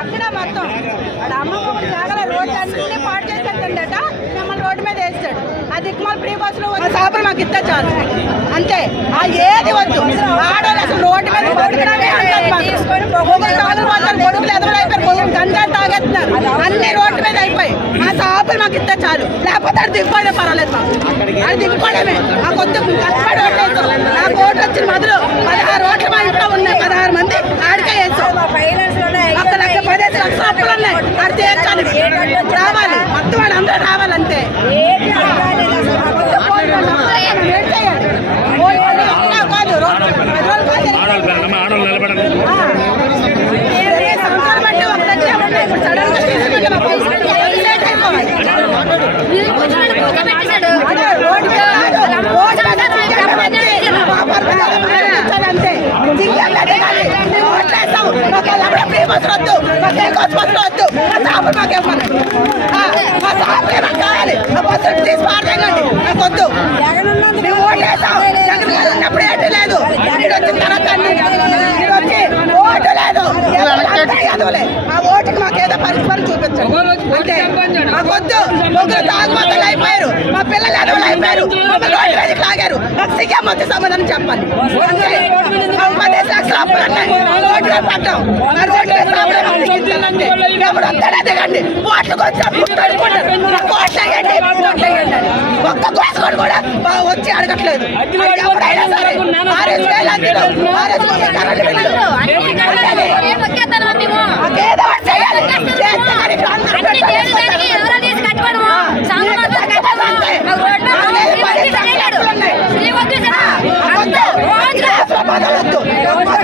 అక్కడ మొత్తం వాడు అమ్మమ్మ జాగల రోడ్డు అన్ని పాటు చేసేటండట, మిమ్మల్ని రోడ్డు మీద వేస్తాడు. ఆ దిక్కుమాల ఫ్రీ బస్సులో సాపులు మాకు ఇస్తే చాలు అంతే. ఆ ఏది వద్దు, ఆడవాళ్ళు అసలు రోడ్డు మీద గొడుగులు ఎదవలైపోయారు, గంజాలు తాగేస్తున్నారు, అన్ని రోడ్డు మీద అయిపోయి. ఆ సాపులు మాకు ఇస్తే చాలు, లేకపోతే అది దిగిపోయినా పర్వాలేదు మాకు. అది దిగిపోవడమే ఆ కొద్ది కష్టపడి ఓట్లేస్తాం. నాకు ఓట్లు వచ్చిన మొదలు 16 ఓట్లు మా ఇంట్లో ఉన్నాయి, 16 మంది ఆడికే వేస్తాం. 10 లక్షల అప్పులు ఉన్నాయి, అది తీర్చాలి, రావాలి మొత్తం వాడు అందరూ రావాలంతే. ఆ ఓటుకి మాకేదో పరిష్కారం చూపించండి అంటే. మాకొద్దు, ముగ్గురు తాగుబోతులు అయిపోయారు, మా పిల్లలు ఎదవలు అయిపోయారు, లాగారు. మాకు సిగ్గం వచ్చే సమాధానం చెప్పాలి. 10 లక్షల అప్పులు ఉన్నాయి, ఓట్లు పట్టాం, ఎవరు వస్తాడే దిగండి, ఓట్లకు వచ్చి ఒక్క కోసుకొని కూడా వచ్చి అడగట్లేదు. ఎవరైనా సరే వద్దు